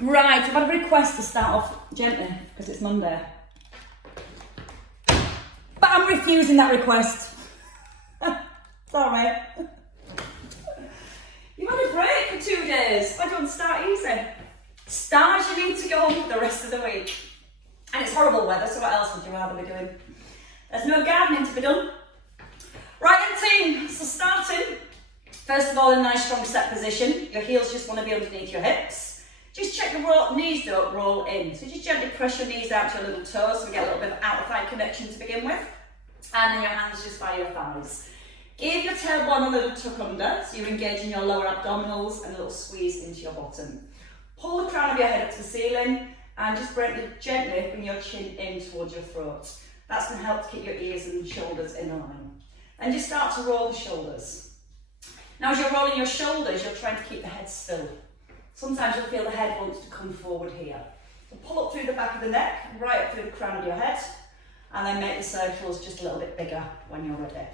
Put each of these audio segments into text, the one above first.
Right, I've had a request to start off gently because it's Monday. But I'm refusing that request. Sorry. You've had a break for 2 days. Why don't you start easy? Stars, you need to go home for the rest of the week. And it's horrible weather, so what else would you rather be doing? There's no gardening to be done. Right then team, so starting. First of all, in a nice strong set position. Your heels just want to be underneath your hips. Just check your knees don't roll in. So just gently press your knees out to your little toes so we get a little bit of outer thigh connection to begin with. And then your hands just by your thighs. Give your tailbone a little tuck under, so you're engaging your lower abdominals and a little squeeze into your bottom. Pull the crown of your head up to the ceiling and just gently bring your chin in towards your throat. That's going to help to keep your ears and shoulders in line. And just start to roll the shoulders. Now as you're rolling your shoulders, you're trying to keep the head still. Sometimes you'll feel the head wants to come forward here. So pull up through the back of the neck, right up through the crown of your head, and then make the circles just a little bit bigger when you're ready.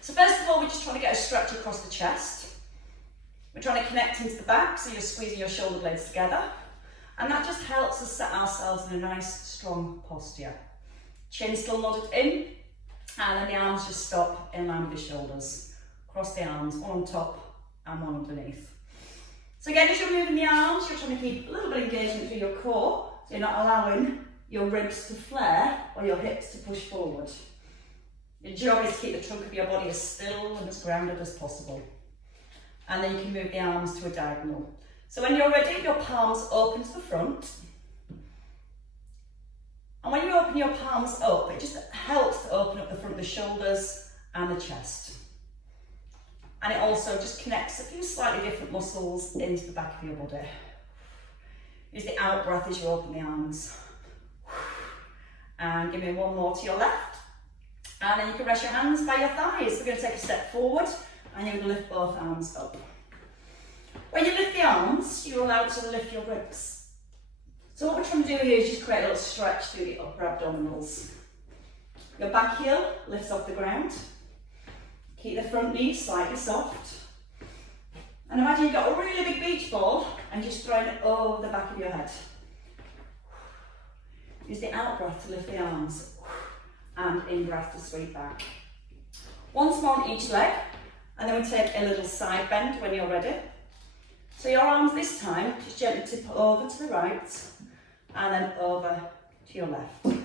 So first of all, we're just trying to get a stretch across the chest. We're trying to connect into the back, so you're squeezing your shoulder blades together. And that just helps us set ourselves in a nice, strong posture. Chin still nodded in, and then the arms just stop in line with the shoulders. Cross the arms, one on top and one underneath. So again, as you're moving the arms, you're trying to keep a little bit of engagement through your core, so you're not allowing your ribs to flare or your hips to push forward. Your job is to keep the trunk of your body as still and as grounded as possible. And then you can move the arms to a diagonal. So when you're ready, your palms open to the front. And when you open your palms up, it just helps to open up the front of the shoulders and the chest. And it also just connects a few slightly different muscles into the back of your body. Use the out breath as you open the arms. And give me one more to your left. And then you can rest your hands by your thighs. We're going to take a step forward and you're going to lift both arms up. When you lift the arms, you're allowed to lift your ribs. So what we're trying to do here is just create a little stretch through the upper abdominals. Your back heel lifts off the ground. Keep the front knee slightly soft. And imagine you've got a really big beach ball and just throwing it over the back of your head. Use the out breath to lift the arms. And in breath to sweep back. Once more on each leg, and then we take a little side bend when you're ready. So your arms this time, just gently tip over to the right, and then over to your left.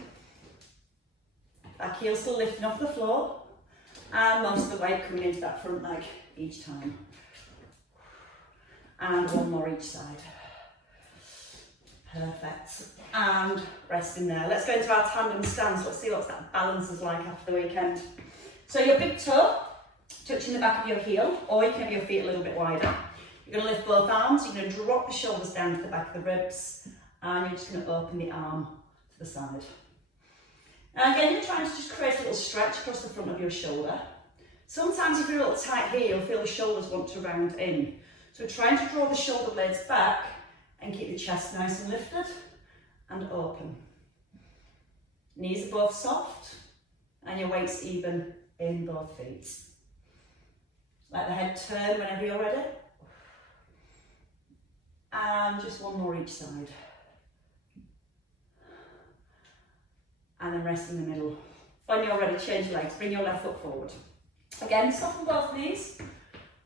Back heel still lifting off the floor, and most of the weight coming into that front leg each time. And one more each side. Perfect. And resting there. Let's go into our tandem stance. Let's see what that balance is like after the weekend. So your big toe touching the back of your heel, or you can have your feet a little bit wider. You're going to lift both arms. You're going to drop the shoulders down to the back of the ribs, and you're just going to open the arm to the side. Now again, you're trying to just create a little stretch across the front of your shoulder. Sometimes if you're a little tight here, you'll feel the shoulders want to round in. So we're trying to draw the shoulder blades back and keep the chest nice and lifted and open. Knees are both soft and your weight's even in both feet. Let the head turn whenever you're ready. And just one more each side. And then rest in the middle. When you're ready, change your legs. Bring your left foot forward. Again, soften both knees,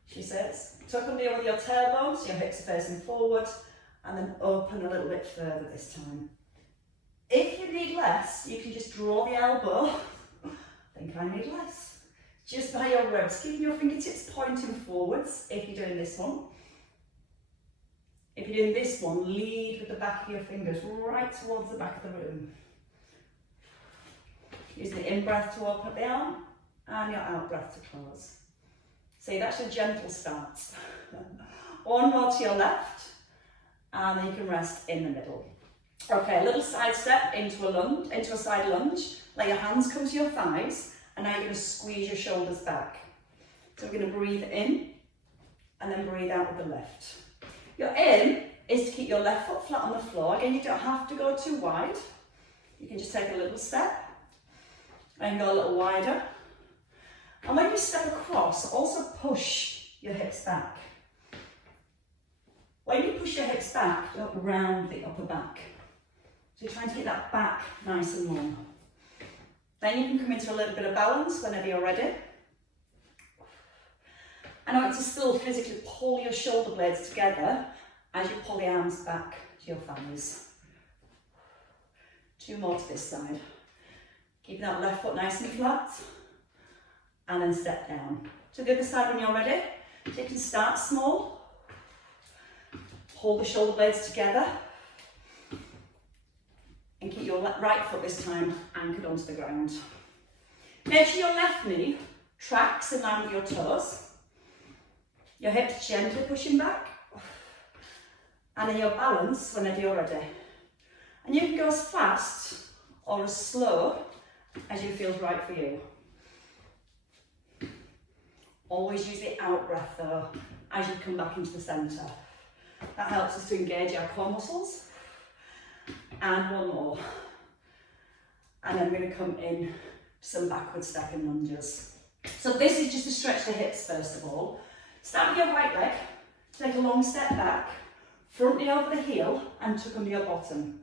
she says. Tuck under with your tailbone so your hips are facing forward. And then open a little bit further this time. If you need less, you can just draw the elbow. I think I need less. Just by your ribs, keeping your fingertips pointing forwards if you're doing this one. If you're doing this one, lead with the back of your fingers right towards the back of the room. Use the in-breath to open up the arm and your out-breath to close. See, that's your gentle start. One more to your left. And then you can rest in the middle. Okay, a little side step into a side lunge. Let your hands come to your thighs, and now you're going to squeeze your shoulders back. So we're going to breathe in, and then breathe out with the lift. Your in is to keep your left foot flat on the floor. Again, you don't have to go too wide. You can just take a little step, and go a little wider. And when you step across, also push your hips back. When you push your hips back, don't round the upper back. So you're trying to get that back nice and long. Then you can come into a little bit of balance whenever you're ready. And I want you to still physically pull your shoulder blades together as you pull the arms back to your thighs. 2 more to this side. Keep that left foot nice and flat. And then step down. To the other side when you're ready. So you can start small. Hold the shoulder blades together. And keep your right foot this time anchored onto the ground. Make sure your left knee tracks in line with your toes. Your hips gently pushing back. And then your balance whenever you're ready. And you can go as fast or as slow as you feel right for you. Always use the out breath though as you come back into the centre. That helps us to engage our core muscles. And 1 more. And then we're going to come in some backward stepping lunges. So this is just to stretch the hips first of all. Start with your right leg, take a long step back, front knee over the heel and tuck under your bottom.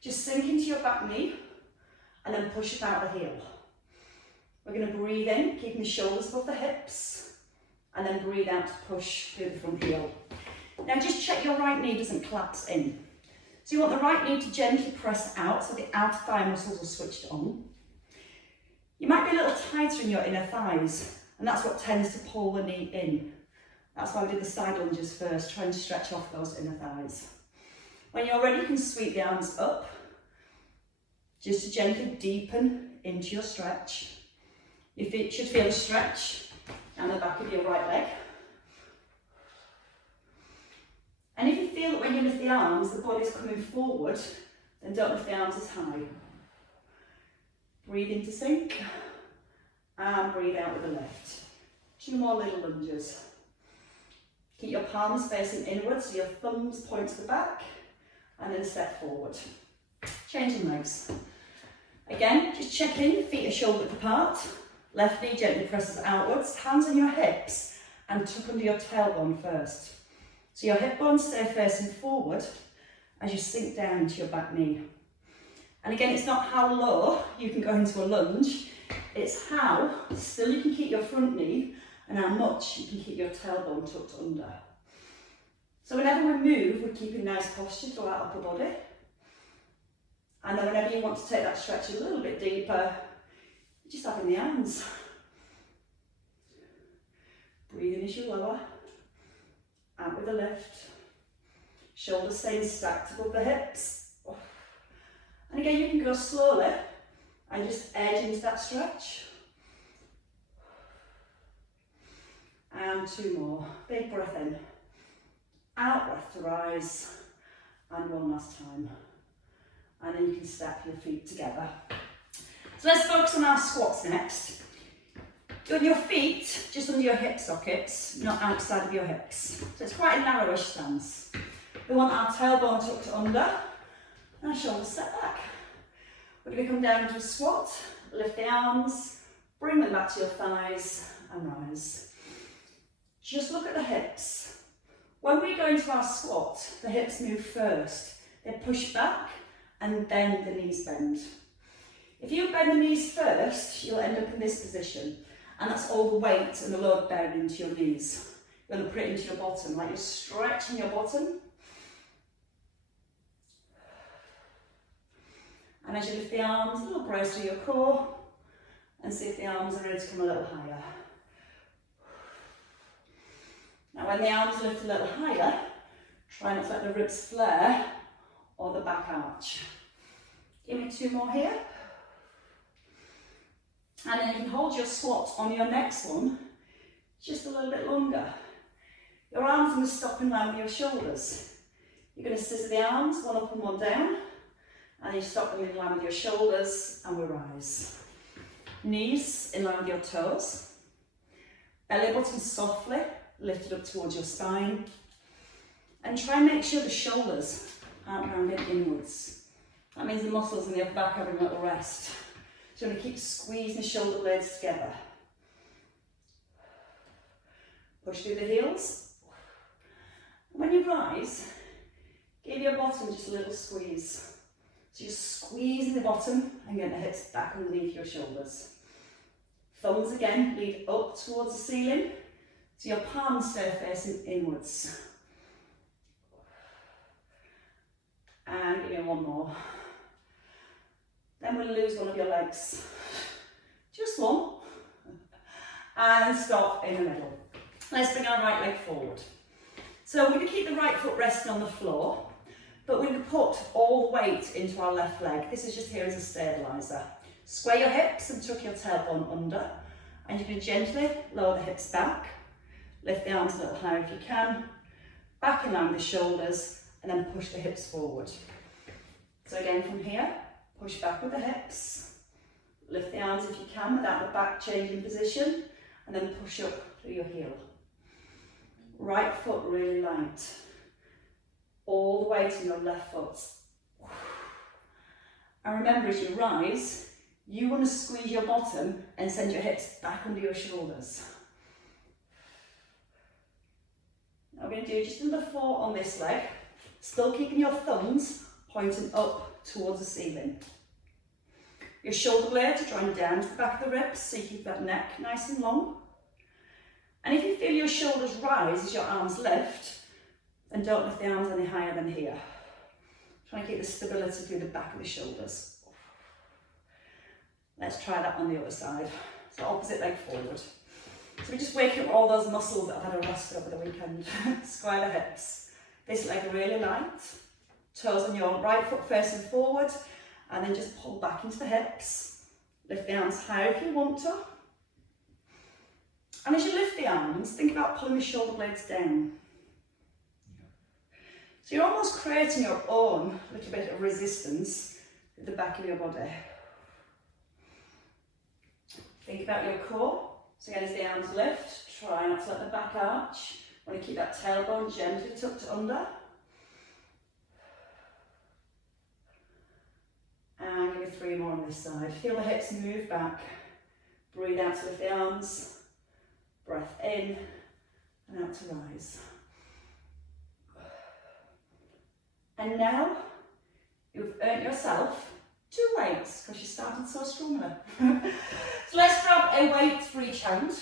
Just sink into your back knee and then push it out the heel. We're going to breathe in, keeping the shoulders above the hips, and then breathe out to push through the front heel. Now just check your right knee doesn't collapse in. So you want the right knee to gently press out so the outer thigh muscles are switched on. You might be a little tighter in your inner thighs, and that's what tends to pull the knee in. That's why we did the side lunges first, trying to stretch off those inner thighs. When you're ready, you can sweep the arms up, just to gently deepen into your stretch. Your feet should feel a stretch down the back of your right leg. And if you feel that when you lift the arms, the body's coming forward, then don't lift the arms as high. Breathe in to sink, and breathe out with a lift. 2 more little lunges. Keep your palms facing inwards, so your thumbs point to the back, and then step forward. Changing legs. Again, just check in, feet are shoulder width apart. Left knee gently presses outwards, hands on your hips, and tuck under your tailbone first. So your hip bones stay facing forward as you sink down into your back knee. And again, it's not how low you can go into a lunge, it's how still you can keep your front knee and how much you can keep your tailbone tucked under. So whenever we move, we're keeping nice posture through our upper body. And then whenever you want to take that stretch a little bit deeper, just having the arms. Breathe in as you lower. Out with a lift. Shoulders staying stacked above the hips. And again, you can go slowly and just edge into that stretch. And 2 more. Big breath in. Out breath to rise. And 1 last time. And then you can step your feet together. So let's focus on our squats next. You want your feet just under your hip sockets, not outside of your hips. So it's quite a narrowish stance. We want our tailbone tucked under and our shoulders set back. We're going to come down into a squat, lift the arms, bring them back to your thighs and rise. Just look at the hips. When we go into our squat, the hips move first. They push back and then the knees bend. If you bend the knees first, you'll end up in this position. And that's all the weight and the load bearing into your knees. You're going to put it into your bottom, like you're stretching your bottom. And as you lift the arms, a little brace to your core, and see if the arms are ready to come a little higher. Now when the arms lift a little higher, try not to let the ribs flare or the back arch. Give me 2 more here. And then you can hold your squat on your next one just a little bit longer. Your arms are going to stop in line with your shoulders. You're going to scissor the arms, 1 up and 1 down, and you stop them in line with your shoulders, and we rise. Knees in line with your toes. Belly button softly lifted up towards your spine. And try and make sure the shoulders aren't rounded inwards. That means the muscles in the upper back are having a little rest. So you're going to keep squeezing the shoulder blades together. Push through the heels. When you rise, give your bottom just a little squeeze. So you're squeezing the bottom and getting the hips back underneath your shoulders. Thumbs again lead up towards the ceiling, so your palms stay facing inwards. And give me one more. Then we'll lose one of your legs. Just one. And stop in the middle. Let's bring our right leg forward. So we're going to keep the right foot resting on the floor, but we're going to put all the weight into our left leg. This is just here as a stabiliser. Square your hips and tuck your tailbone under, and you're going to gently lower the hips back. Lift the arms a little higher if you can. Back in line with the shoulders, and then push the hips forward. So again from here, push back with the hips. Lift the arms if you can without the back changing position, and then push up through your heel. Right foot really light. All the weight in your left foot. And remember, as you rise, you want to squeeze your bottom and send your hips back under your shoulders. Now we're going to do just another 4 on this leg, still keeping your thumbs pointing up towards the ceiling. Your shoulder blades are drawing down to the back of the ribs, so you keep that neck nice and long. And if you feel your shoulders rise as your arms lift, then don't lift the arms any higher than here. Try and keep the stability through the back of the shoulders. Let's try that on the other side. So opposite leg forward. So we're just waking up all those muscles that have had a rest over the weekend. Square the hips. This leg really light. Toes on your right foot facing forward, and then just pull back into the hips. Lift the arms higher if you want to. And as you lift the arms, think about pulling the shoulder blades down. So you're almost creating your own little bit of resistance at the back of your body. Think about your core. So again, as the arms lift, try not to let the back arch. Want to keep that tailbone gently tucked under. And give me 3 more on this side. Feel the hips move back. Breathe out to lift the arms. Breath in and out to rise. And now you've earned yourself 2 weights because you started so strongly. So let's grab a weight for each hand.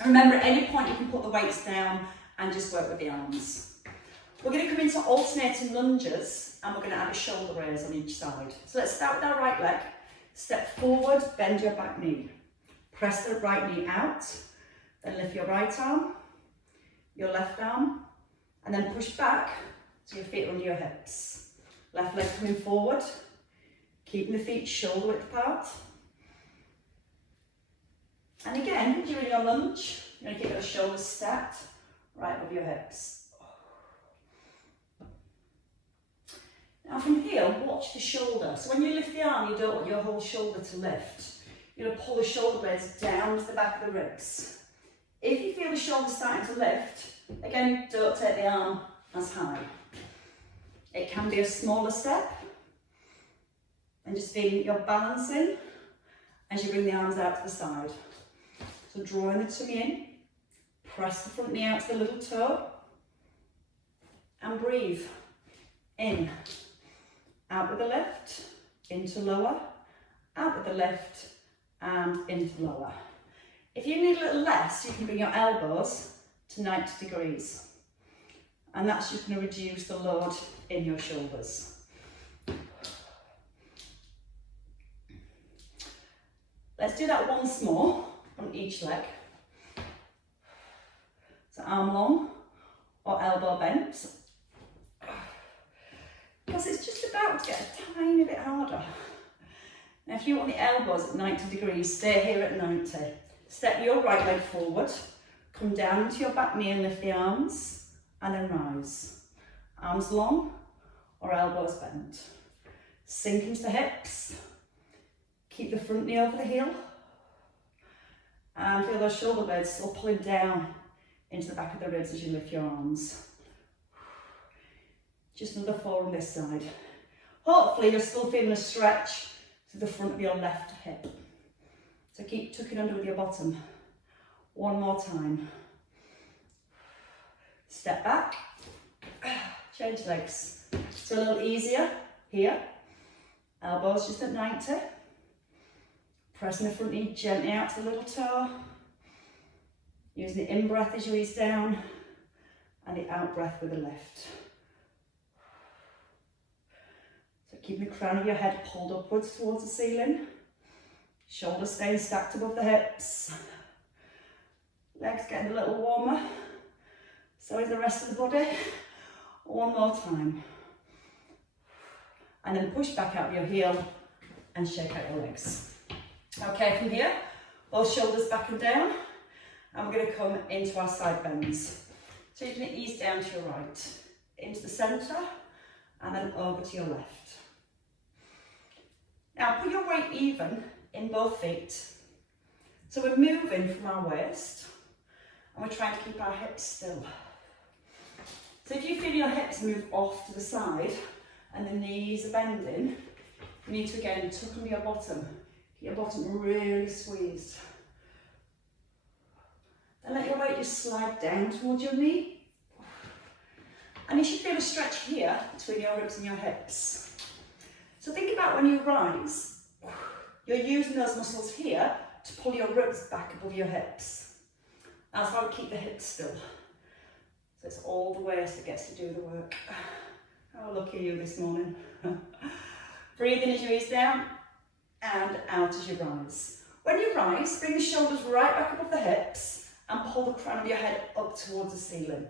And remember, at any point you can put the weights down and just work with the arms. We're going to come into alternating lunges, and we're going to add a shoulder raise on each side. So let's start with our right leg. Step forward, bend your back knee. Press the right knee out. Then lift your right arm, your left arm, and then push back so your feet are under your hips. Left leg coming forward, keeping the feet shoulder width apart. And again, during your lunge, you're going to keep your shoulders stacked right above your hips. Now from here, watch the shoulder. So when you lift the arm, you don't want your whole shoulder to lift. You're going to pull the shoulder blades down to the back of the ribs. If you feel the shoulders starting to lift, again, don't take the arm as high. It can be a smaller step, and just feeling you're balancing as you bring the arms out to the side. So drawing the tummy in, press the front knee out to the little toe, and breathe. In, out with the lift, into lower, out with the lift, and into lower. If you need a little less, you can bring your elbows to 90 degrees. And that's just going to reduce the load in your shoulders. Let's do that once more on each leg. So arm long or elbow bent. Because it's just about to get a tiny bit harder. Now if you want the elbows at 90 degrees, stay here at 90. Step your right leg forward, come down into your back knee and lift the arms, and then rise. Arms long or elbows bent. Sink into the hips, keep the front knee over the heel, and feel those shoulder blades still pulling down into the back of the ribs as you lift your arms. Just another 4 on this side. Hopefully you're still feeling a stretch to the front of your left hip. So keep tucking under with your bottom. 1 more time. Step back, change legs. So a little easier here. Elbows just at 90. Pressing the front knee gently out to the little toe. Using the in-breath as you ease down, and the out-breath with the lift. So keeping the crown of your head pulled upwards towards the ceiling. Shoulders staying stacked above the hips. Legs getting a little warmer. So is the rest of the body. One more time. And then push back out of your heel and shake out your legs. Okay, from here, both shoulders back and down. And we're going to come into our side bends. So you're going to ease down to your right, into the centre, and then over to your left. Now put your weight even in both feet. So we're moving from our waist, and we're trying to keep our hips still. So if you feel your hips move off to the side, and the knees are bending, you need to again tuck under your bottom. Get your bottom really squeezed. Then let your weight just slide down towards your knee. And you should feel a stretch here between your ribs and your hips. So think about when you rise, you're using those muscles here to pull your ribs back above your hips. That's how we keep the hips still. So it's all the waist that gets to do the work. How lucky are you this morning? Breathe in as you ease down and out as you rise. When you rise, bring the shoulders right back above the hips and pull the crown of your head up towards the ceiling.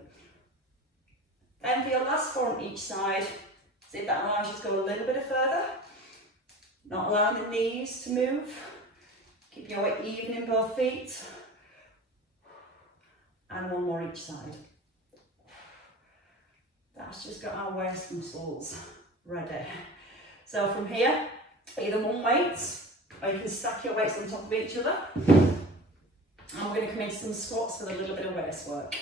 Then for your last four on each side, see if that allows you to go a little bit further. Not allowing the knees to move. Keep your weight even in both feet. And one more each side. That's just got our waist muscles ready. So from here, either one weight, or you can stack your weights on top of each other. And we're going to come into some squats with a little bit of waist work.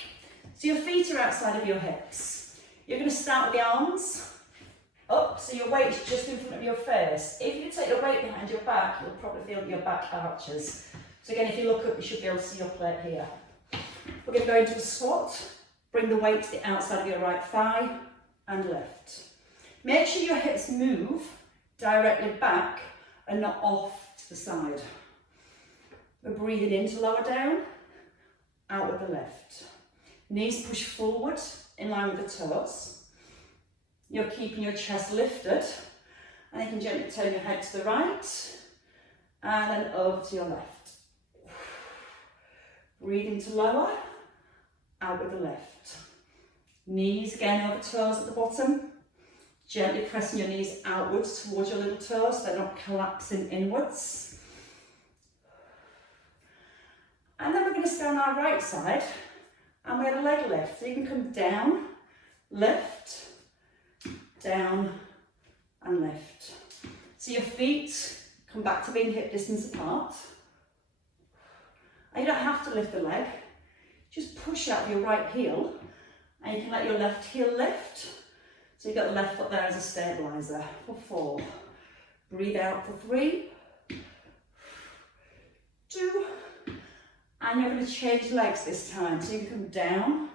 So your feet are outside of your hips. You're going to start with the arms up, so your weight is just in front of your face. If you take your weight behind your back, you'll probably feel that your back arches. So again, if you look up, you should be able to see your plate here. We're going to go into a squat. Bring the weight to the outside of your right thigh and lift. Make sure your hips move directly back and not off to the side. We're breathing in to lower down, out with the lift. Knees push forward in line with the toes. You're keeping your chest lifted, and you can gently turn your head to the right and then over to your left. Breathing to lower, out with the lift. Knees again over toes at the bottom. Gently pressing your knees outwards towards your little toes so they're not collapsing inwards. And then we're going to stay on our right side and we're going to leg lift. So you can come down, lift, down and lift. So your feet come back to being hip distance apart. And you don't have to lift the leg. Just push out your right heel and you can let your left heel lift. So you've got the left foot there as a stabiliser for 4. Breathe out for 3, 2, and you're going to change legs this time. So you can come down,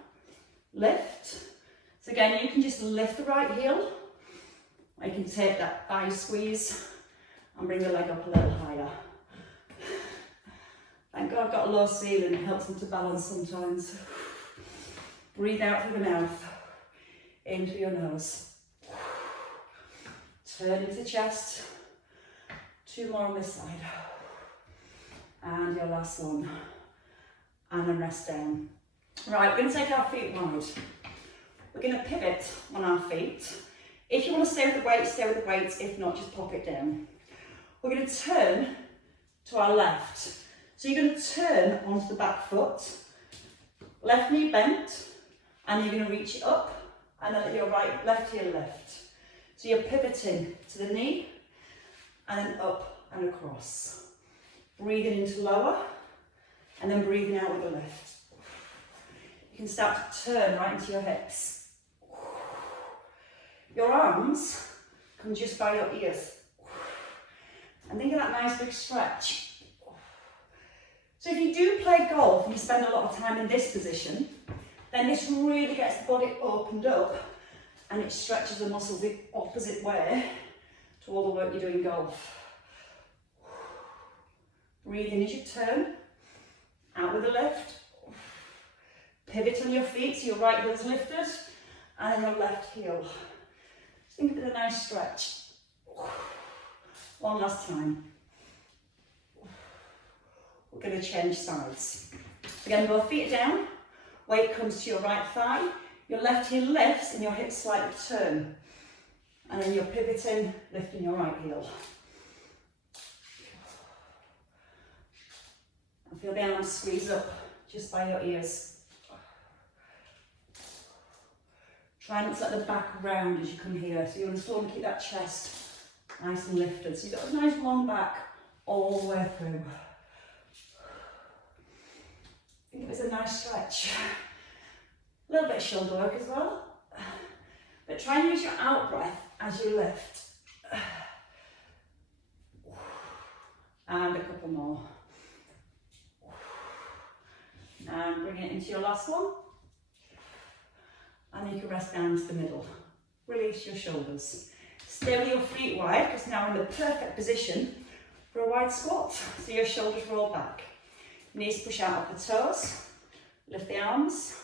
lift. So again, you can just lift the right heel, or you can take that thigh squeeze and bring the leg up a little higher. Thank God I've got a low ceiling, it helps them to balance sometimes. Breathe out through the mouth, in through your nose. Turn into the chest. 2 more on this side. And your last one. And then rest down. Right, we're going to take our feet wide. We're going to pivot on our feet. If you want to stay with the weights, stay with the weights. If not, just pop it down. We're going to turn to our left. So you're going to turn onto the back foot, left knee bent, and you're going to reach it up, and then let your left heel lift. So you're pivoting to the knee, and then up and across. Breathing into lower, and then breathing out with the lift. You can start to turn right into your hips. Your arms come just by your ears. And think of that nice big stretch. So if you do play golf and you spend a lot of time in this position, then this really gets the body opened up and it stretches the muscles the opposite way to all the work you do in golf. Breathe in as you turn, out with a lift. Pivot on your feet so your right heel's lifted, and then your left heel. Just think of it as a nice stretch. One last time. We're going to change sides. Again, both feet are down, weight comes to your right thigh, your left heel lifts and your hips slightly turn. And then you're pivoting, lifting your right heel. And feel the arms squeeze up just by your ears. Try not to let the back round as you come here. So you want to slowly keep that chest nice and lifted. So you've got a nice long back all the way through. I think it was a nice stretch. A little bit of shoulder work as well. But try and use your out breath as you lift. And a couple more. And bring it into your last one. And you can rest down to the middle. Release your shoulders. Stay with your feet wide, because now we're in the perfect position for a wide squat. So your shoulders roll back. Knees push out of the toes. Lift the arms.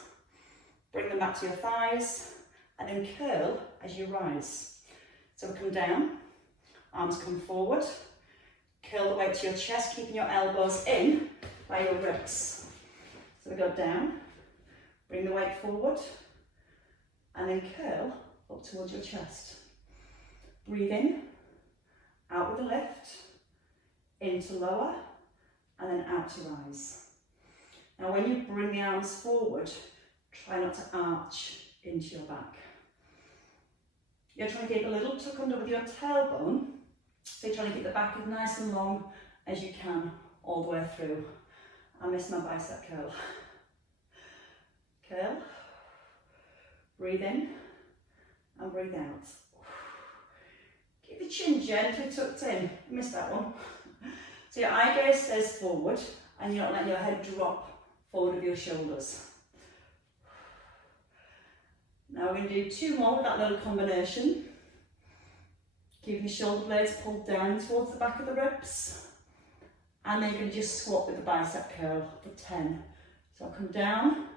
Bring them back to your thighs. And then curl as you rise. So we come down. Arms come forward. Curl the weight to your chest, keeping your elbows in by your ribs. So we go down. Bring the weight forward. And then curl up towards your chest. Breathe in, out with a lift, into lower, and then out to rise. Now when you bring the arms forward, try not to arch into your back. You're trying to keep a little tuck under with your tailbone, so you're trying to keep the back as nice and long as you can all the way through. I miss my bicep curl. Curl. Breathe in and breathe out. Keep the chin gently tucked in. Missed that one. So your eye gaze stays forward and you're not letting your head drop forward of your shoulders. Now we're going to do two more with that little combination. Keeping the shoulder blades pulled down towards the back of the ribs. And then you're going to just squat with the bicep curl for 10. So I'll come down,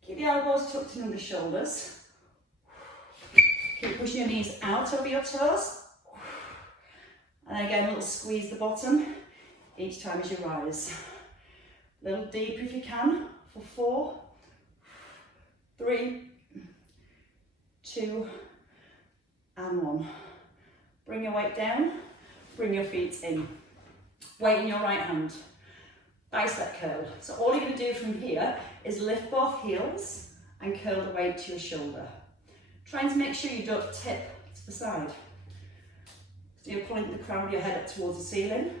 keep the elbows tucked in under the shoulders. Keep pushing your knees out over your toes. And then again, a little squeeze the bottom each time as you rise. A little deeper if you can for 4, 3, 2, and 1. Bring your weight down, bring your feet in. Weight in your right hand. Bicep curl. So all you're going to do from here is lift both heels and curl the weight to your shoulder. Trying to make sure you don't tip to the side. So you're pulling the crown of your head up towards the ceiling.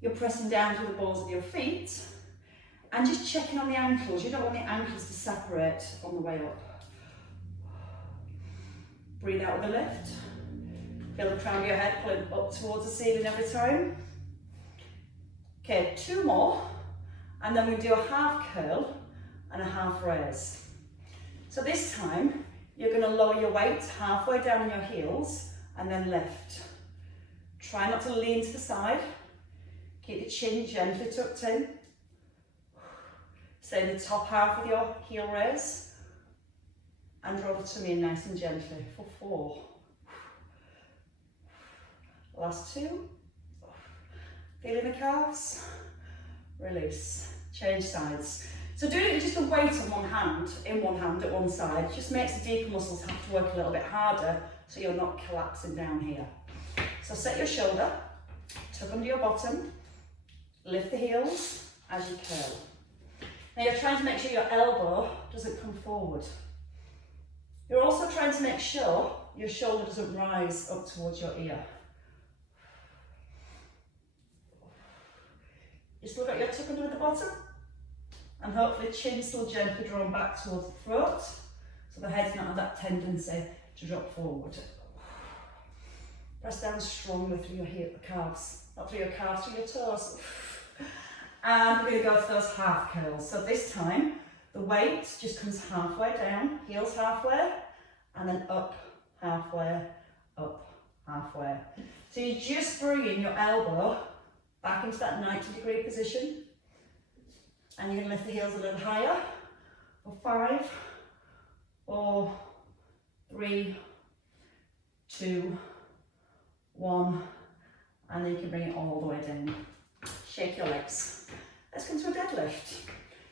You're pressing down to the balls of your feet and just checking on the ankles. You don't want the ankles to separate on the way up. Breathe out with a lift. Feel the crown of your head pulling up towards the ceiling every time. Okay, 2 more, and then we do a half curl and a half raise. So this time, you're going to lower your weight halfway down on your heels and then lift. Try not to lean to the side. Keep the chin gently tucked in. Stay in the top half of your heel raise. And draw the tummy in nice and gently for 4. Last 2. Feeling the calves. Release. Change sides. So doing it with just a weight on one hand, in one hand at one side, just makes the deeper muscles have to work a little bit harder so you're not collapsing down here. So set your shoulder, tuck under your bottom, lift the heels as you curl. Now you're trying to make sure your elbow doesn't come forward. You're also trying to make sure your shoulder doesn't rise up towards your ear. You still got your tuck under at the bottom, and hopefully chin still gently drawn back towards the throat, so the head's not have that tendency to drop forward. Press down strongly through your calves, not through your calves, through your toes. And we're going to go to those half curls. So this time, the weight just comes halfway down, heels halfway, and then up halfway, up halfway. So you're just bringing your elbow back into that 90-degree position, and you're going to lift the heels a little higher for 5, 4, 3, 2, 1, and then you can bring it all the way down. Shake your legs. Let's come to a deadlift.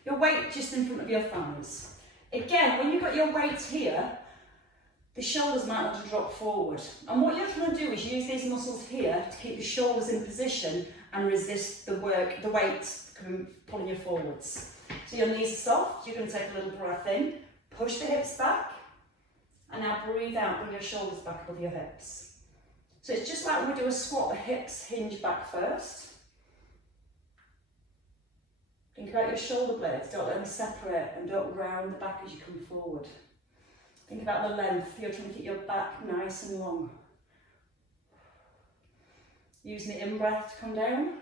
Your weight just in front of your thighs. Again, when you've got your weight here, the shoulders might want to drop forward. And what you're trying to do is use these muscles here to keep the shoulders in position and resist the weight pulling you forwards. So your knees are soft, you're going to take a little breath in, push the hips back, and now breathe out, bring your shoulders back above your hips. So it's just like when we do a squat, the hips hinge back first. Think about your shoulder blades, don't let them separate and don't round the back as you come forward. Think about the length, you're trying to keep your back nice and long. Using the in-breath to come down,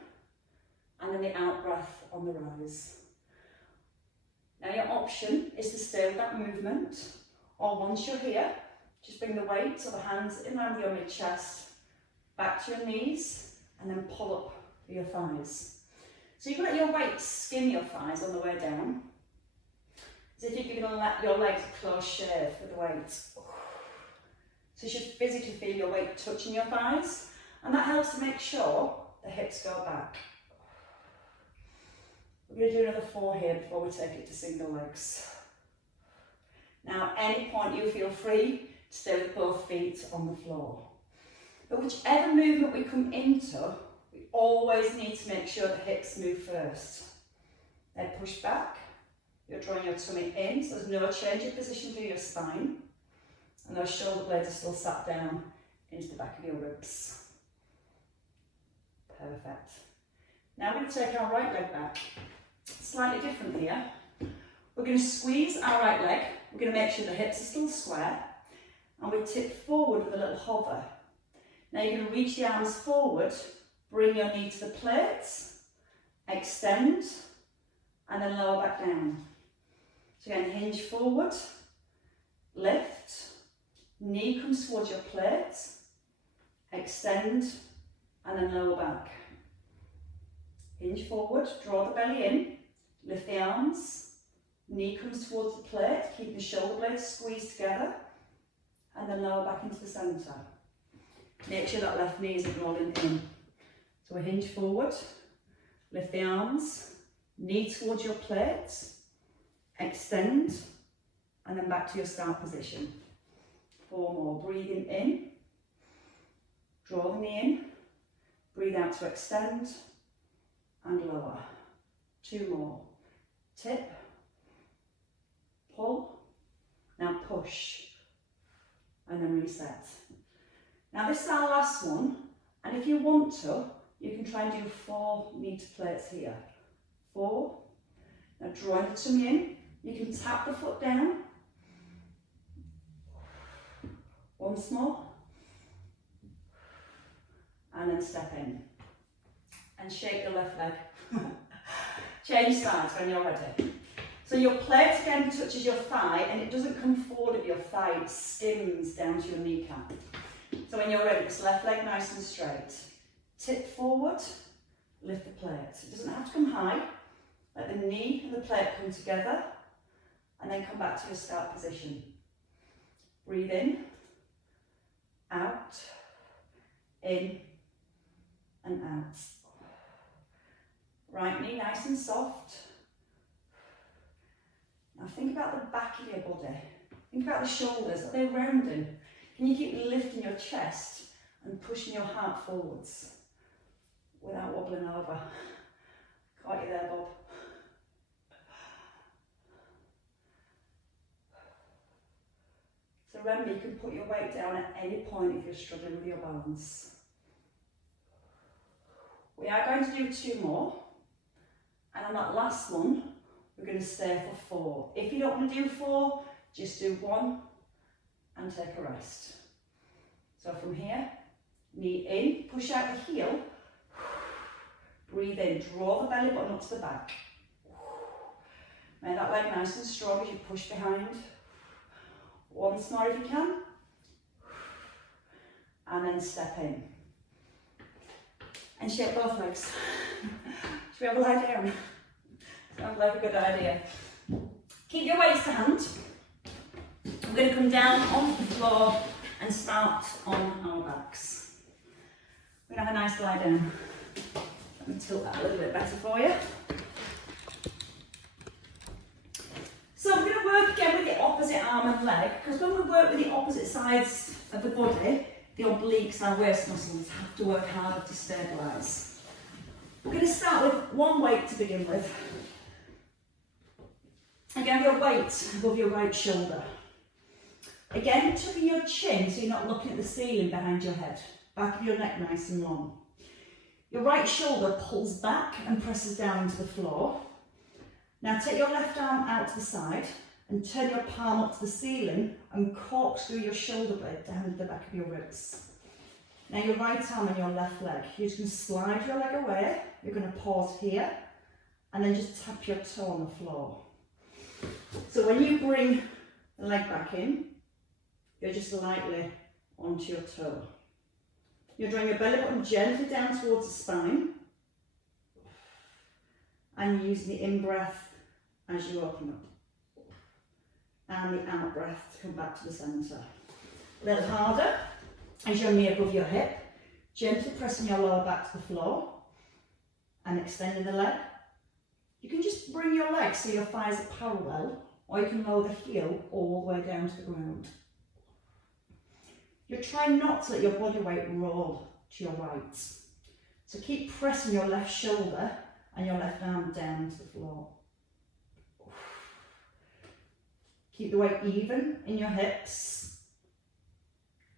and then the out-breath on the rise. Now your option is to stay with that movement, or once you're here, just bring the weight or the hands in line with your mid-chest, back to your knees, and then pull up for your thighs. So you can let your weight skim your thighs on the way down, as if you're giving your legs a close shave with the weight. So you should physically feel your weight touching your thighs, and that helps to make sure the hips go back. We're going to do another 4 here before we take it to single legs. Now, at any point you feel free to stay with both feet on the floor. But whichever movement we come into, we always need to make sure the hips move first. Then push back. You're drawing your tummy in, so there's no change in position through your spine. And those shoulder blades are still sat down into the back of your ribs. Perfect. Now we're going to take our right leg back. Slightly different here. We're going to squeeze our right leg. We're going to make sure the hips are still square. And we tip forward with a little hover. Now you're going to reach the arms forward, bring your knee to the plates, extend, and then lower back down. So again, hinge forward, lift, knee comes towards your plate, extend, and then lower back. Hinge forward, draw the belly in, lift the arms, knee comes towards the plate, keep the shoulder blades squeezed together, and then lower back into the centre. Make sure that left knee isn't rolling in. So we hinge forward, lift the arms, knee towards your plate, extend, and then back to your start position. 4 more, breathing in, draw the knee in, breathe out to extend, and lower. 2 more, tip, pull, now push, and then reset. Now this is our last one, and if you want to, you can try and do 4 knee to plates here. 4, now drawing the tummy in, you can tap the foot down. Once more, and then step in. And shake the left leg. Change sides when you're ready. So your plate again touches your thigh, and it doesn't come forward of your thigh, it skims down to your kneecap. So when you're ready, this left leg nice and straight. Tip forward, lift the plate. It doesn't have to come high. Let the knee and the plate come together, and then come back to your start position. Breathe in, out, in, and out. Right knee nice and soft. Now think about the back of your body. Think about the shoulders. Are they rounding? Can you keep lifting your chest and pushing your heart forwards without wobbling over? Got you there, Bob. So remember, you can put your weight down at any point if you're struggling with your balance. We are going to do 2 more, and on that last one, we're going to stay for 4. If you don't want to do 4, just do 1 and take a rest. So from here, knee in, push out the heel, breathe in, draw the belly button up to the back. Make that leg nice and strong as you push behind. Once more if you can. And then step in. And shake both legs. Should we have a lie down? Sounds like a good idea. Keep your weights to hand. We're going to come down onto the floor and start on our backs. We're going to have a nice lie down. Let me tilt that a little bit better for you. So we're going to work again with the opposite arm and leg, because when we work with the opposite sides of the body, the obliques, our waist muscles, have to work harder to stabilise. We're going to start with one weight to begin with. Again, your weight above your right shoulder. Again, tucking your chin so you're not looking at the ceiling behind your head. Back of your neck nice and long. Your right shoulder pulls back and presses down into the floor. Now take your left arm out to the side and turn your palm up to the ceiling and corkscrew your shoulder blade down to the back of your ribs. Now your right arm and your left leg. You're just going to slide your leg away. You're going to pause here and then just tap your toe on the floor. So when you bring the leg back in, you're just lightly onto your toe. You're drawing your belly button gently down towards the spine and using the in-breath as you open up and the out-breath to come back to the centre. A little harder as your knee above your hip, gently pressing your lower back to the floor and extending the leg. You can just bring your legs so your thighs are parallel, or you can lower the heel all the way down to the ground. You're trying not to let your body weight roll to your right. So keep pressing your left shoulder and your left arm down to the floor. Keep the weight even in your hips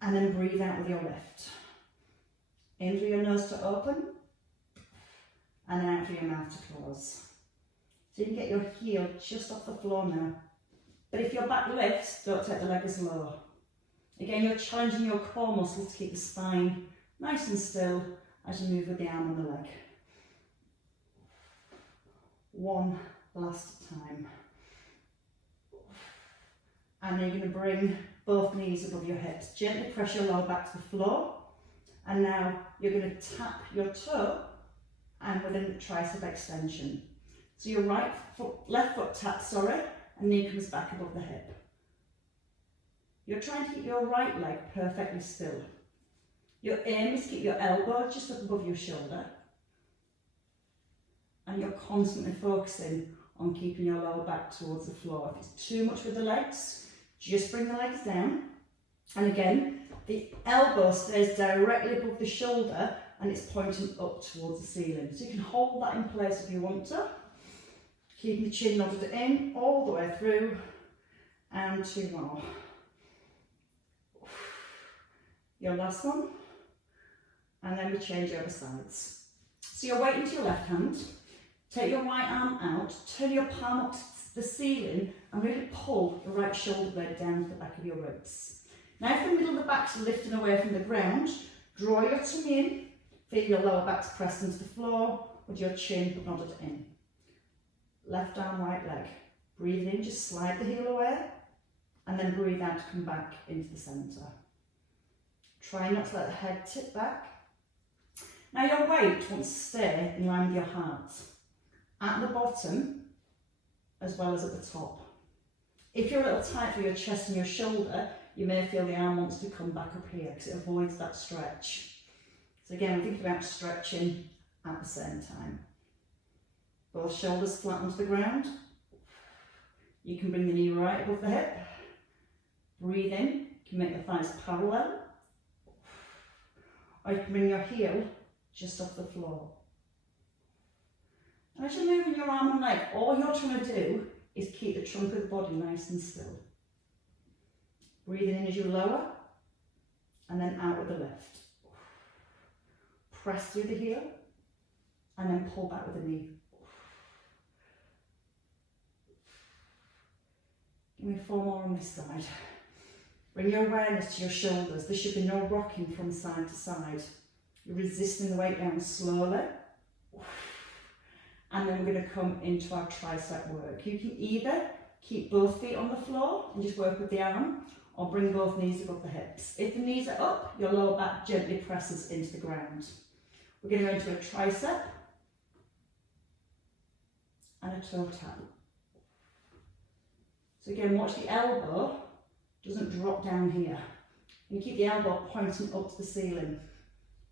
and then breathe out with your lift. In through your nose to open and then out through your mouth to close. So you can get your heel just off the floor now. But if your back lifts, don't take the leg as low. Again, you're challenging your core muscles to keep the spine nice and still as you move with the arm and the leg. One last time. And then you're going to bring both knees above your hips. Gently press your lower back to the floor. And now you're going to tap your toe and within the tricep extension. So your left foot taps, and knee comes back above the hip. You're trying to keep your right leg perfectly still. Your aim is to keep your elbow just up above your shoulder. And you're constantly focusing on keeping your lower back towards the floor. If it's too much with the legs, just bring the legs down. And again, the elbow stays directly above the shoulder and it's pointing up towards the ceiling. So you can hold that in place if you want to. Keeping the chin nodded in all the way through, and two more. Your last one, and then we change over sides. So you're weighting to your left hand, take your right arm out, turn your palm up to the ceiling and really pull your right shoulder blade down to the back of your ribs. Now if the middle of the back's lifting away from the ground, draw your tummy in, feel your lower back's pressed into the floor with your chin nodded in. Left arm, right leg. Breathe in, just slide the heel away, and then breathe out to come back into the centre. Try not to let the head tip back. Now your weight wants to stay in line with your heart, at the bottom as well as at the top. If you're a little tight for your chest and your shoulder, you may feel the arm wants to come back up here because it avoids that stretch. So again, think about stretching at the same time. Both shoulders flat onto the ground. You can bring the knee right above the hip. Breathe in, you can make the thighs parallel. Or you can bring your heel just off the floor. And as you're moving your arm and leg, all you're trying to do is keep the trunk of the body nice and still. Breathing in as you lower, and then out with the lift. Press through the heel, and then pull back with the knee. Give me 4 more on this side. Bring your awareness to your shoulders. There should be no rocking from side to side. You're resisting the weight down slowly. And then we're going to come into our tricep work. You can either keep both feet on the floor and just work with the arm, or bring both knees above the hips. If the knees are up, your lower back gently presses into the ground. We're going to go into a tricep and a toe tap. So again, watch the elbow doesn't drop down here. You keep the elbow pointing up to the ceiling.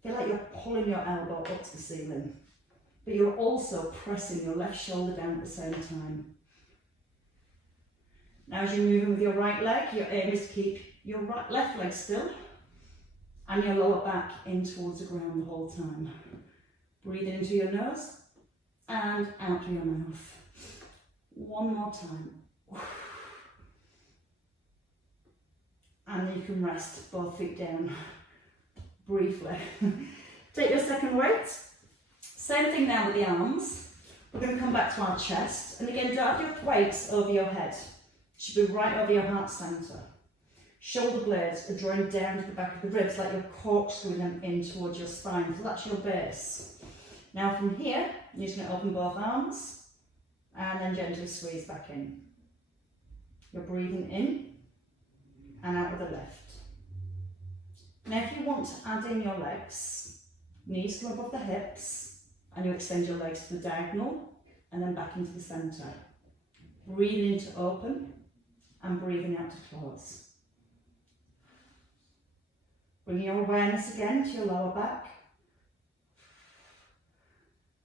Feel like you're pulling your elbow up to the ceiling, but you're also pressing your left shoulder down at the same time. Now as you're moving with your right leg, your aim is to keep your left leg still and your lower back in towards the ground the whole time. Breathe into your nose and out through your mouth. One more time. And then you can rest both feet down briefly. Take your second weight. Same thing now with the arms. We're going to come back to our chest. And again, don't have your weights over your head. Should be right over your heart centre. Shoulder blades are drawing down to the back of the ribs like you're corkscrewing them in towards your spine. So that's your base. Now from here, you're just going to open both arms and then gently squeeze back in. You're breathing in and out with the left. Now if you want to add in your legs, knees come above the hips and you extend your legs to the diagonal and then back into the centre. Breathing in to open and breathing out to close. Bring your awareness again to your lower back.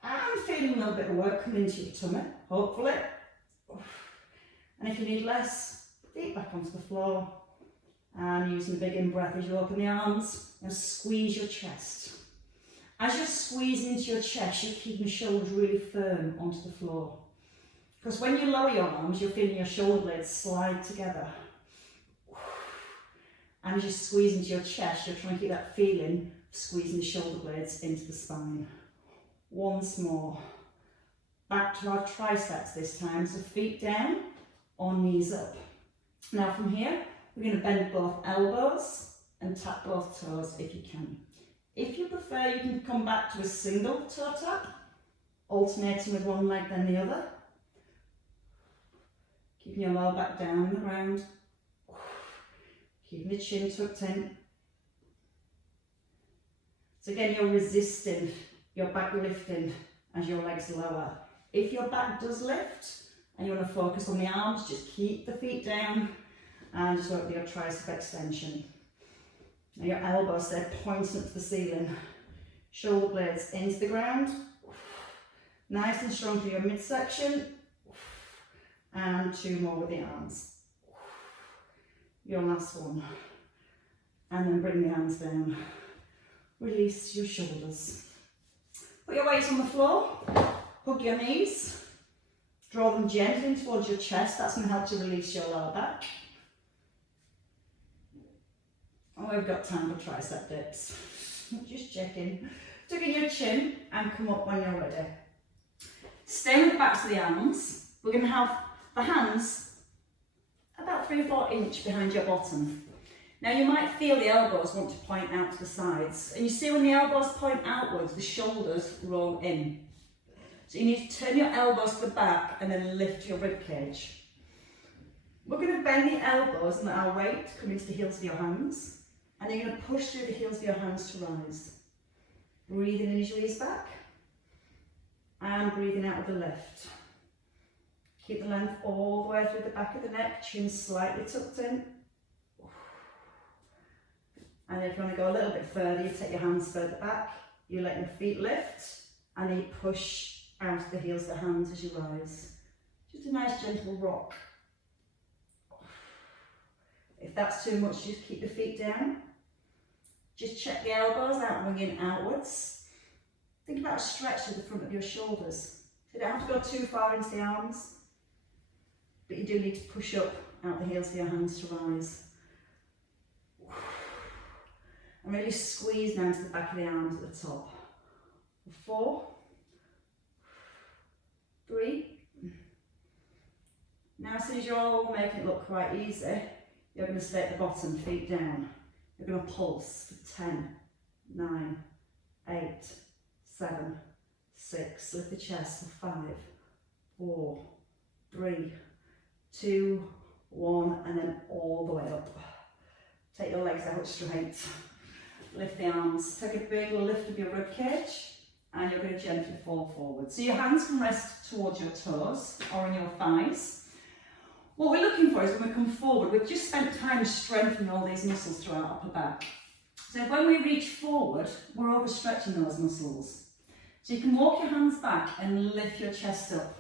And feeling a little bit of work coming into your tummy, hopefully. And if you need less, feet back onto the floor. And using a big in-breath as you open the arms, and squeeze your chest. As you're squeezing into your chest, you're keeping the shoulders really firm onto the floor. Because when you lower your arms, you're feeling your shoulder blades slide together. And as you squeeze into your chest, you're trying to keep that feeling of squeezing the shoulder blades into the spine. Once more. Back to our triceps this time. So feet down or knees up. Now from here, we're going to bend both elbows and tap both toes if you can. If you prefer, you can come back to a single toe tap, alternating with one leg then the other. Keeping your lower back down on the ground. Keeping the chin tucked in. So again, you're resisting your back lifting as your legs lower. If your back does lift and you want to focus on the arms, just keep the feet down and just work with your tricep extension. Now your elbows stay pointing up to the ceiling. Shoulder blades into the ground. Nice and strong through your midsection. And two more with the arms. Your last one. And then bring the arms down. Release your shoulders. Put your weight on the floor. Hug your knees. Draw them gently towards your chest. That's going to help to release your lower back. And we've got time for tricep dips. Just checking. Tuck in your chin and come up when you're ready. Stay with the backs of the arms. We're going to have the hands about 3 or 4 inches behind your bottom. Now you might feel the elbows want to point out to the sides. And you see when the elbows point outwards, the shoulders roll in. So you need to turn your elbows to the back and then lift your rib cage. We're going to bend the elbows and let our weight come into the heels of your hands. And you're going to push through the heels of your hands to rise. Breathing in as you ease back. And breathing out with the lift. Keep the length all the way through the back of the neck, chin slightly tucked in. And if you want to go a little bit further, you take your hands further back, you let your feet lift, and then you push out of the heels of the hands as you rise. Just a nice gentle rock. If that's too much, just keep the feet down. Just check the elbows out, winging outwards. Think about a stretch to the front of your shoulders. You don't have to go too far into the arms, but you do need to push up out the heels of your hands to rise. And really squeeze down to the back of the arms at the top. 4, 3. Now as soon as you're all making it look quite easy, you're going to stay at the bottom, feet down. You're going to pulse for 10, 9, 8, 7, 6. Lift the chest for 5, 4, 3, 2, 1, and then all the way up. Take your legs out straight. Lift the arms. Take a big lift of your rib cage and you're going to gently fall forward. So your hands can rest towards your toes or on your thighs. What we're looking for is when we come forward, we've just spent time strengthening all these muscles through our upper back. So when we reach forward, we're overstretching those muscles. So you can walk your hands back and lift your chest up.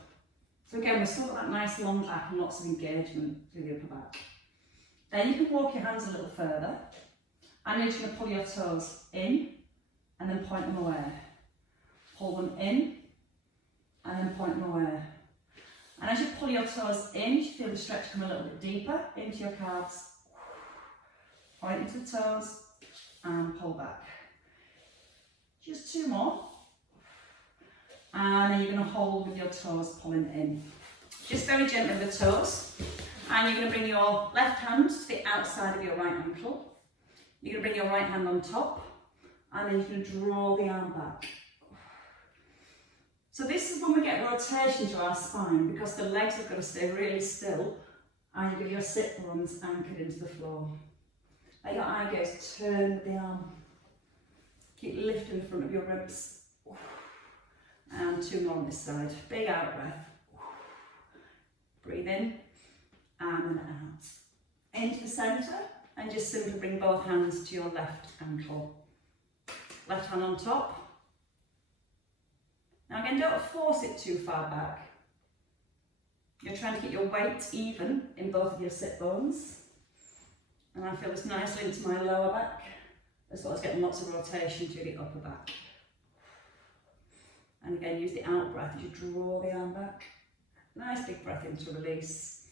So again, we've still got that nice long back and lots of engagement through the upper back. Then you can walk your hands a little further and you're just going to pull your toes in and then point them away. Pull them in and then point them away. And as you pull your toes in, you feel the stretch come a little bit deeper into your calves. Point into the toes and pull back. Just 2 more. And then you're going to hold with your toes pulling in. Just very gently with the toes. And you're going to bring your left hand to the outside of your right ankle. You're going to bring your right hand on top. And then you're going to draw the arm back. So this is when we get rotation to our spine because the legs have got to stay really still and you get your sit bones anchored into the floor. Let your eye gaze turn with the arm. Keep lifting the front of your ribs. And 2 more on this side. Big out breath. Breathe in and then out. Into the centre and just simply bring both hands to your left ankle. Left hand on top. Now again, don't force it too far back. You're trying to get your weight even in both of your sit bones. And I feel this nicely into my lower back, as well as getting lots of rotation through the upper back. And again, use the out breath as you draw the arm back. Nice big breath in to release.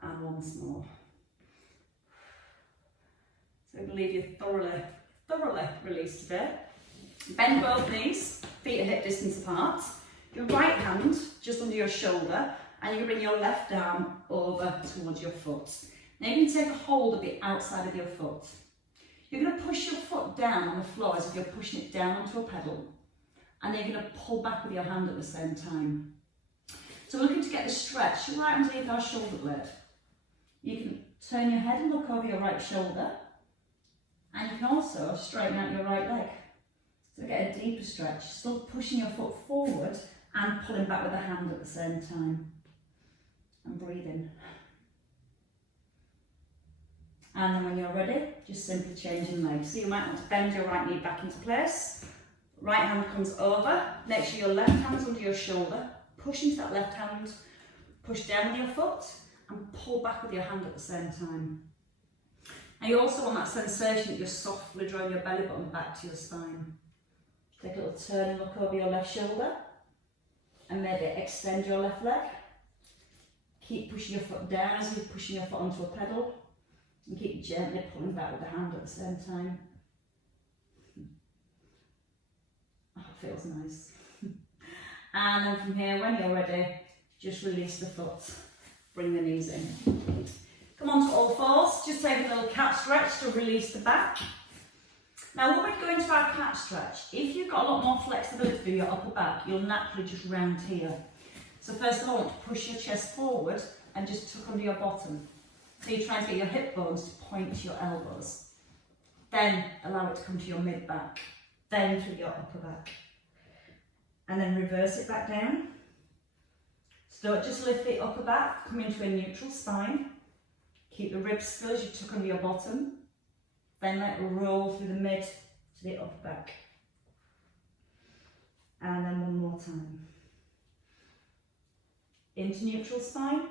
And once more. So we leave you thoroughly released today. Bend both knees, feet are hip distance apart. Your right hand just under your shoulder, and you bring your left arm over towards your foot. Now you can take a hold of the outside of your foot. You're going to push your foot down on the floor as if you're pushing it down onto a pedal. And then you're going to pull back with your hand at the same time. So we're looking to get the stretch right underneath our shoulder blade. You can turn your head and look over your right shoulder. And you can also straighten out your right leg. So get a deeper stretch, still pushing your foot forward and pulling back with the hand at the same time. And breathe in. And then when you're ready, just simply changing legs. So you might want to bend your right knee back into place. Right hand comes over, make sure your left hand's under your shoulder. Push into that left hand, push down with your foot and pull back with your hand at the same time. And you also want that sensation that you're softly drawing your belly button back to your spine. Take a little turn and look over your left shoulder and maybe extend your left leg. Keep pushing your foot down as you're pushing your foot onto a pedal and keep gently pulling back with the hand at the same time. Oh, it feels nice. And then from here, when you're ready, just release the foot. Bring the knees in. Come on to all fours. Just take a little cat stretch to release the back. Now when we go into our cat stretch, if you've got a lot more flexibility through your upper back, you'll naturally just round here. So first of all, I want to push your chest forward and just tuck under your bottom. So you're trying to get your hip bones to point to your elbows. Then allow it to come to your mid back. Then through your upper back. And then reverse it back down. So don't just lift the upper back, come into a neutral spine. Keep the ribs still as you tuck under your bottom. Then let it roll through the mid to the upper back. And then one more time. Into neutral spine.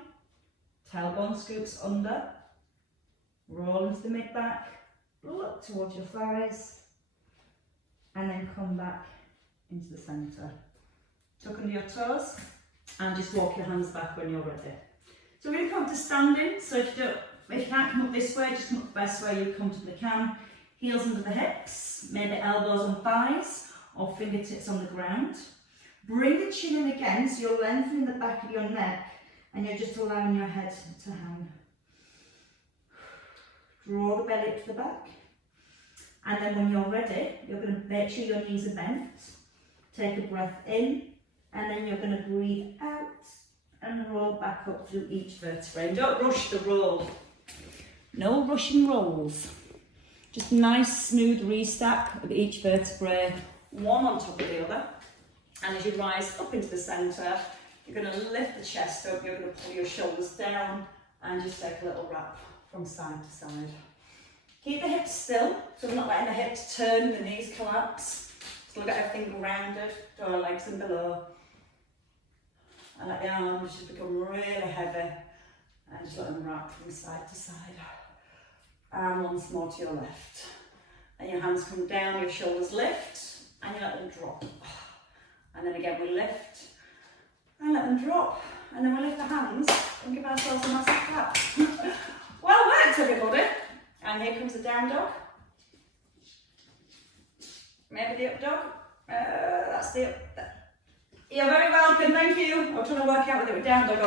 Tailbone scoops under. Roll into the mid back. Look towards your thighs. And then come back into the centre. Tuck under your toes. And just walk your hands back when you're ready. So we're going to come to standing. So if you can't come up this way, just come up the best way you comfortably can. Heels under the hips, maybe elbows on thighs or fingertips on the ground. Bring the chin in again, so you're lengthening the back of your neck and you're just allowing your head to hang. Draw the belly up to the back. And then when you're ready, you're going to make sure your knees are bent. Take a breath in and then you're going to breathe out and roll back up through each vertebrae. And don't rush the roll. No rushing rolls. Just nice smooth restack of each vertebrae, one on top of the other. And as you rise up into the centre, you're going to lift the chest up, you're going to pull your shoulders down and just take a little wrap from side to side. Keep the hips still, so we're not letting the hips turn, the knees collapse. So look at everything rounded, to our legs and below. And let the arms just become really heavy. And just let them wrap from side to side. And once more to your left. And your hands come down, your shoulders lift, and you let them drop. And then again we lift, and let them drop. And then we lift the hands and give ourselves a massive clap. Well worked, everybody. And here comes the down dog. Maybe the up dog. That's the up. You're very welcome, thank you. I'm trying to work out whether it was down dog or